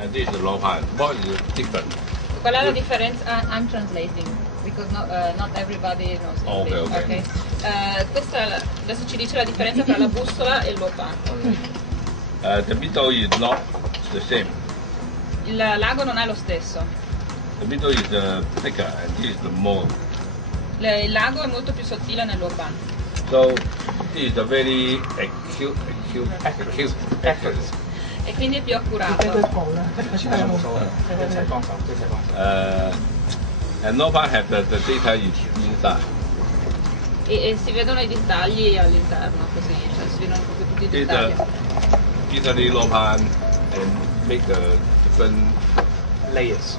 And this is the low pan. What is different? Qual è la differenza? I'm translating because not everybody knows English. Okay. Questa adesso ci dice la differenza tra la bussola e il low pan. The middle is not the same. Il lago non è lo stesso. The middle is thicker and this is the more. Il lago è molto più sottile nel low pan. So this is a very accurate. E quindi è più accurato. And low pan have the data inside. E si vedono i dettagli all'interno, così, cioè si vedono proprio tutti i dettagli. Italy low pan and make different layers.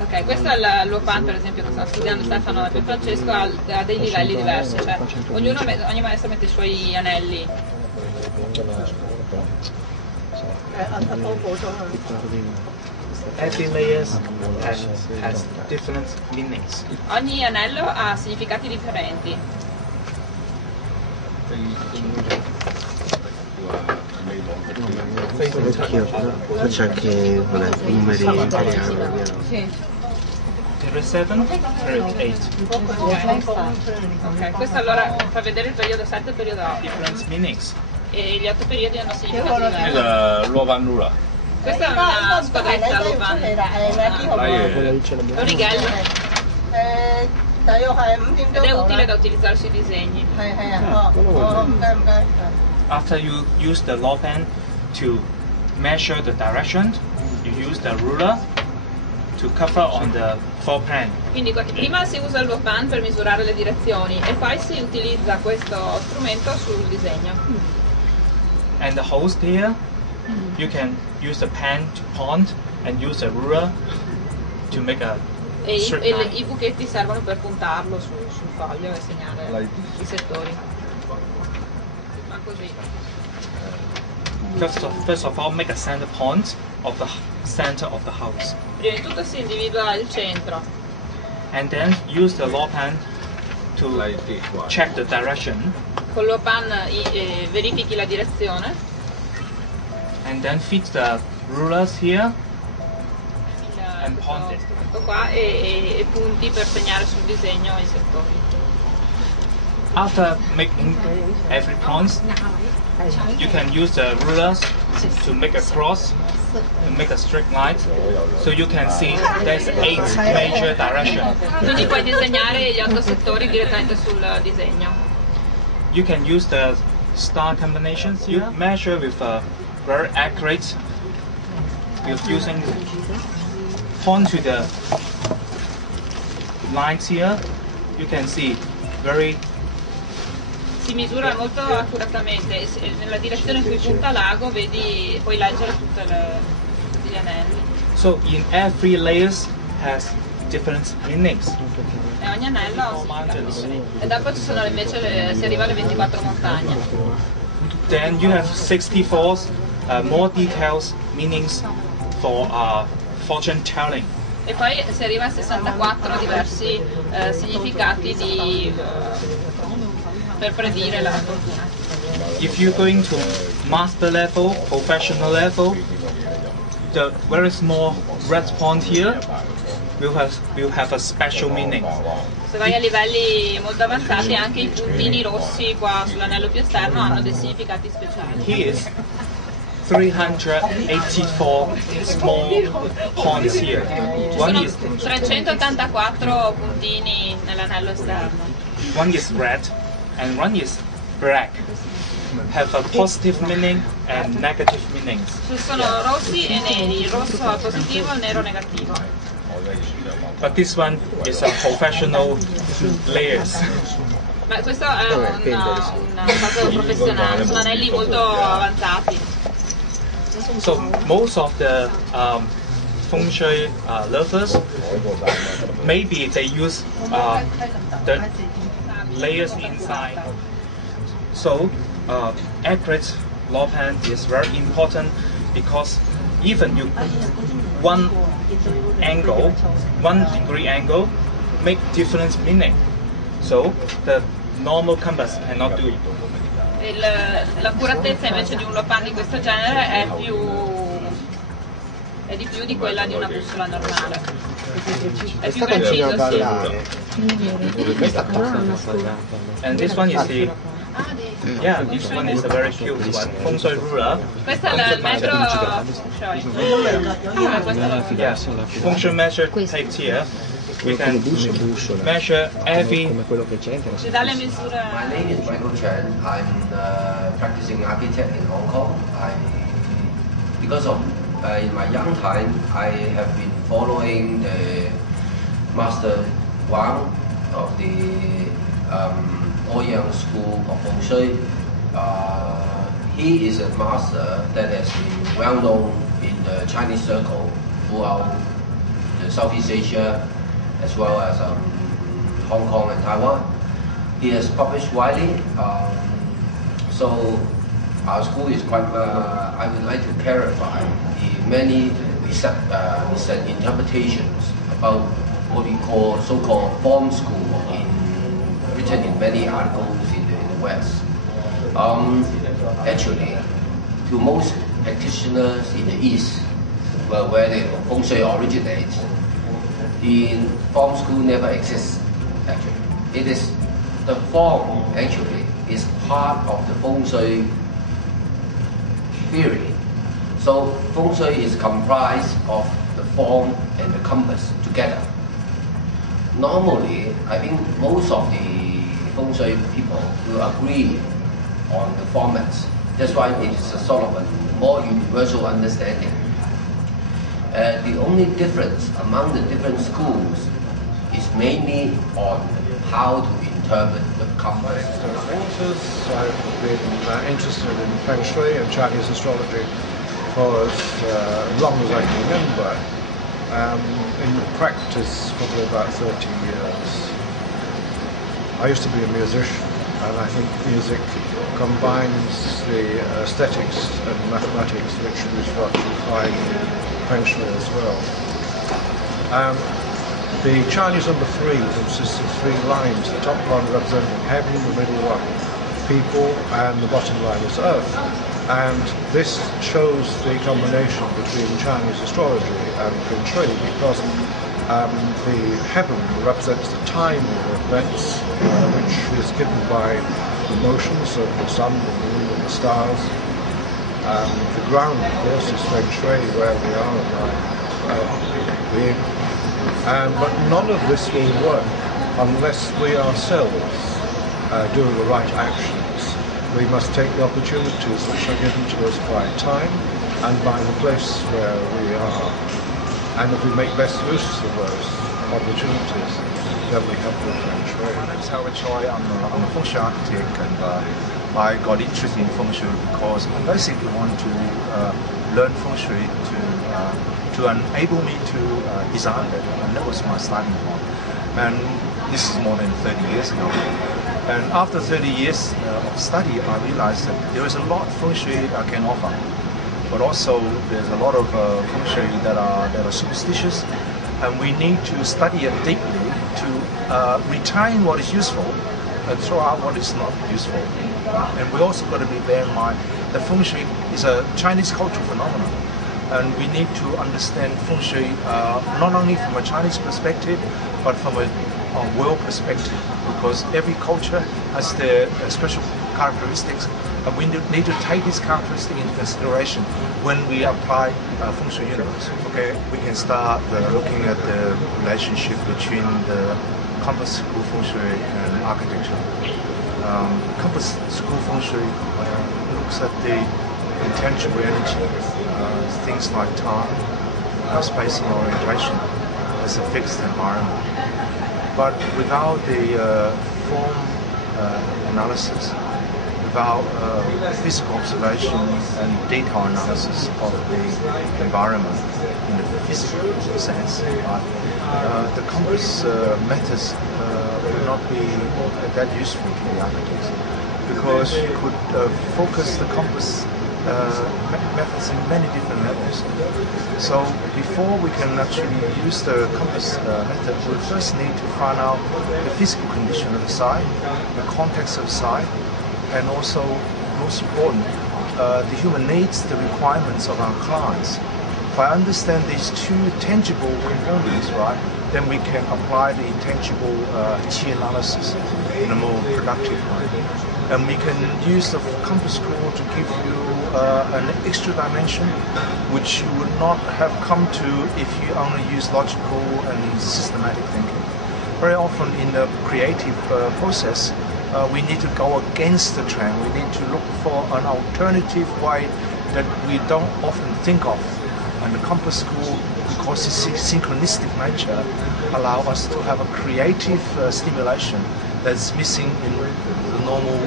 Ok, questo è il low pan per esempio che stanno studiando Stefano e Pierfrancesco, ha dei livelli diversi, cioè ogni maestro mette i suoi anelli. Every layer has different meanings. Ogni anello ha significati differenti. C'è anche numeri italiani. Sì. Period 7, period 8. Ok, questo allora fa vedere il periodo 7 e il periodo 8. Different meanings. E gli 8 periodi hanno significati This is diversi. a low pan ruler. Questa è una squadretta low pan. È un righello. Ed è utile da utilizzare sui disegni. After you use the law pen to measure the direction, you use the ruler to cover on the floor plan. Quindi prima si usa il low pan per misurare le direzioni e poi si utilizza questo strumento sul disegno. And the holes there, you can use the pen to point and use the ruler to make a E straight line. i buchetti servono per puntarlo sul foglio e segnare i settori. Ma così. First of all, make a center point of the center of the house. Prima di tutto si individua il centro. And then use the law pen to check the direction. Con lo pan verifichi la direzione. And then fix the rulers here and point it. Questo qua e punti per segnare sul disegno i settori. After making every point, you can use the rulers to make a cross, to make a straight line, so you can see there's 8 major directions. Quindi puoi disegnare gli 8 settori direttamente sul disegno. You can use the star combinations. You measure with a very accurate, with using point to the lines here. You can see very. Si misura molto accuratamente, nella direzione in cui punta l'ago vedi, puoi leggere tutti gli anelli. So in every layers has different meanings. E ogni anello ha un significato. E dopo ci sono invece si arriva alle 24 montagne. Then you have 64 more details meanings for fortune telling. E poi si arriva a 64 diversi significati per predire la fortuna. If you're going to master level, professional level, the very small red point here will have a special meaning. Se vai a livelli molto avanzati anche i puntini rossi qua sull'anello più esterno hanno dei significati speciali. Here is 384 small points here. Sono 384 puntini nell'anello esterno. One is red and one is black. Have a positive meaning and negative meanings. Ci sono rossi e neri, il rosso è positivo e il nero negativo. But this one is a professional layers. Ma questo è un caso professionale, sono anelli molto avanzati. So most of the Feng Shui lovers, maybe they use the layers inside. So accurate law pen is very important because even you one degree angle make different meaning. So the normal compass cannot do it. L'accuratezza invece di un low pan di questo genere è di più di quella di una bussola normale. È più Questa continua a preciso, sì. ballare. Questa cosa è sbagliata. And this one is the yeah, this one is a very cute one. Feng Shui ruler. Questo è il metro Choy. Yeah, Feng Shui measure tape here. We can measure every. Come quello che c'è. Ci dà le misure. My name is Michael Chen. I'm practicing architect in Hong Kong. Because of in my young time, I have been following the Master Wang of the Ouyang School of Feng Shui. He is a master that has been well known in the Chinese circle throughout the Southeast Asia, as well as Hong Kong and Taiwan. He has published widely, so our school is quite, I would like to clarify the many misinterpretations about what we call so-called form school written in many articles in the West. Actually, to most practitioners in the East, where the Feng Shui originates, the form school never exists, actually. It is, the form actually is part of the Feng Shui theory. So Feng Shui is comprised of the form and the compass together. Normally, I think most of the Feng Shui people will agree on the formats. That's why it is a sort of a more universal understanding. The only difference among the different schools is mainly on how to interpret the compass. I've been interested in Feng Shui and Chinese astrology for as long as I can remember. In practice, probably about 30 years. I used to be a musician, and I think music combines the aesthetics and mathematics, which is what you find in Feng Shui as well. The Chinese number 3 consists of 3 lines, the top one representing heaven, the middle one people, and the bottom line is earth. And this shows the combination between Chinese astrology and Feng Shui, because the heaven represents the time of events, which is given by the motions of the sun, the moon, and the stars. The ground, of course, is Feng Shui, where we are being. But none of this will work unless we ourselves do the right actions. We must take the opportunities which are given to us by time and by the place where we are. And if we make best use of those opportunities, then we have good Feng Shui. My name is Choy. I'm a Feng Shui architect, and I got interested in Feng Shui because I basically want to learn Feng Shui to enable me to design better, and that was my starting point. And this is more than 30 years ago. And after 30 years of study, I realized that there is a lot of Feng Shui I can offer, but also there's a lot of Feng Shui that are superstitious, and we need to study it deeply to retain what is useful and throw out what is not useful. And we also got to bear in mind that Feng Shui is a Chinese cultural phenomenon, and we need to understand Feng Shui not only from a Chinese perspective, but from a world perspective, because every culture has their special characteristics, and we need to take these characteristics into consideration when we apply Feng Shui universe. Okay, we can start looking at the relationship between the compass school Feng Shui and architecture. Compass school Feng Shui looks at the intangible energy, things like time, space and orientation as a fixed environment. But without the form analysis, without physical observation and detail analysis of the environment in the physical sense, the compass methods will not be that useful to the architects, because you could focus the compass methods in many different levels. So before we can actually use the compass method, we first need to find out the physical condition of the site, the context of the site, and also, most important, the human needs, the requirements of our clients. If I understand these two tangible components, right, then we can apply the intangible Qi analysis in a more productive way. And we can use the compass score to give you an extra dimension which you would not have come to if you only use logical and systematic thinking. Very often in the creative process, we need to go against the trend. We need to look for an alternative way that we don't often think of. And the compass score, because its synchronistic nature, allow us to have a creative stimulation that's missing in the normal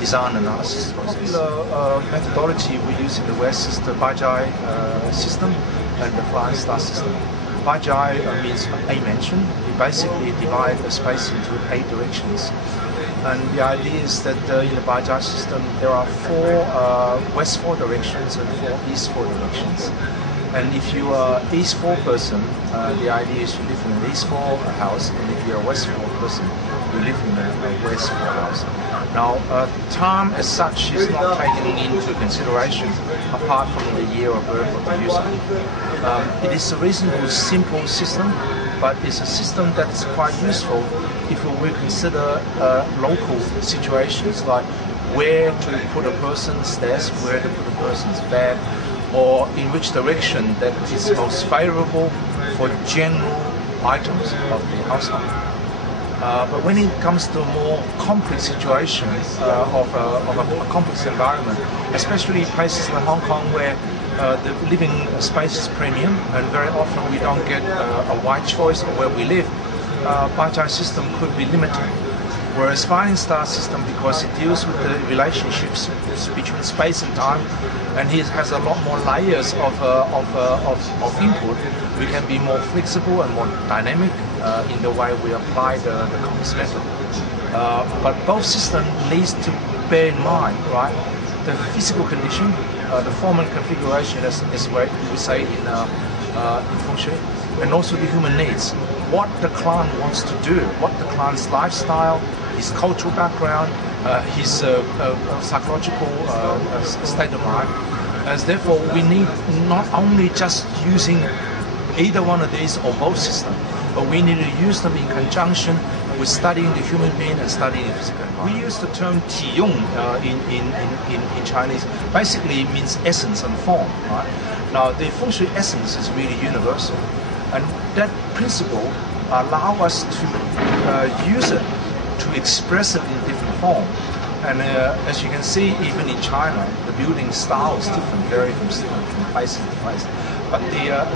design analysis process. The methodology we use in the West is the Bajai system and the Flying Star system. Bajai means A-mention. We basically divide the space into 8 directions. And the idea is that in the Bajai system there are 4 west 4 directions and 4 east 4 directions. And if you are East 4 person, the idea is you live in an East 4 house, and if you're a West 4 person, you live in a West 4 house. Now, time as such is not taken into consideration apart from the year of birth of the user. It is a reasonably simple system, but it's a system that's quite useful if we consider local situations like where to put a person's desk, where to put a person's bed, or in which direction that is most favorable for general items of the household. But when it comes to more complex situations of a complex environment, especially places like Hong Kong where the living space is premium and very often we don't get a wide choice of where we live, Bajai system could be limited. Whereas Flying Star system, because it deals with the relationships between space and time, and it has a lot more layers of input, we can be more flexible and more dynamic in the way we apply the compass method. But both systems needs to bear in mind, right, the physical condition, the form and configuration, as we say in Feng Shui, and also the human needs. What the client wants to do, what the client's lifestyle, his cultural background, his psychological state of mind. As therefore, we need not only just using either one of these or both systems, but we need to use them in conjunction with studying the human being and studying the physical environment. We use the term 体用 in Chinese. Basically, it means essence and form. Right? Now, the Feng Shui essence is really universal. And that principle allows us to use it to express it in different form. And as you can see, even in China, the building style is different, vary from place to place. But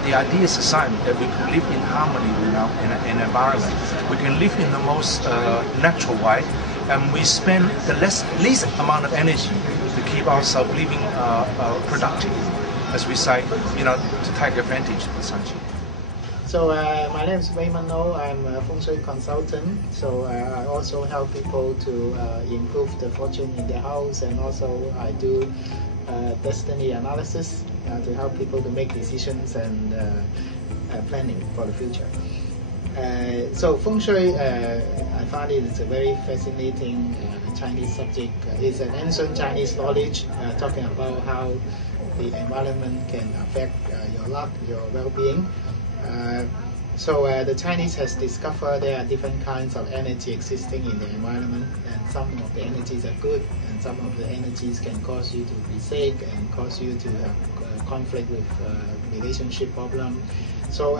the idea is the same, that we can live in harmony with an environment. We can live in the most natural way, and we spend the least amount of energy to keep ourselves living productive, as we say, to take advantage of the sunshine. So my name is Raymond No. I'm a Feng Shui consultant. So I also help people to improve the fortune in their house, and also I do destiny analysis to help people to make decisions and planning for the future. So Feng Shui, I find it's a very fascinating Chinese subject. It's an ancient Chinese knowledge talking about how the environment can affect your luck, your well-being. So the Chinese has discovered there are different kinds of energy existing in the environment, and some of the energies are good, and some of the energies can cause you to be sick and cause you to have conflict with relationship problem. So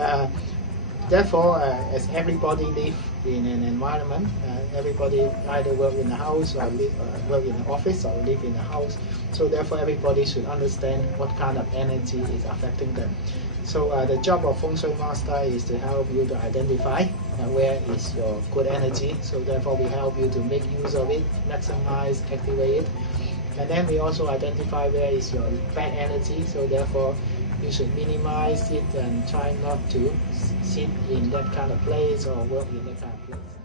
therefore, as everybody live in an environment, everybody either work in a house or work in an office or live in a house. So therefore, everybody should understand what kind of energy is affecting them. So the job of Feng Shui Master is to help you to identify where is your good energy. So therefore we help you to make use of it, maximize, activate it. And then we also identify where is your bad energy. So therefore you should minimize it and try not to sit in that kind of place or work in that kind of place.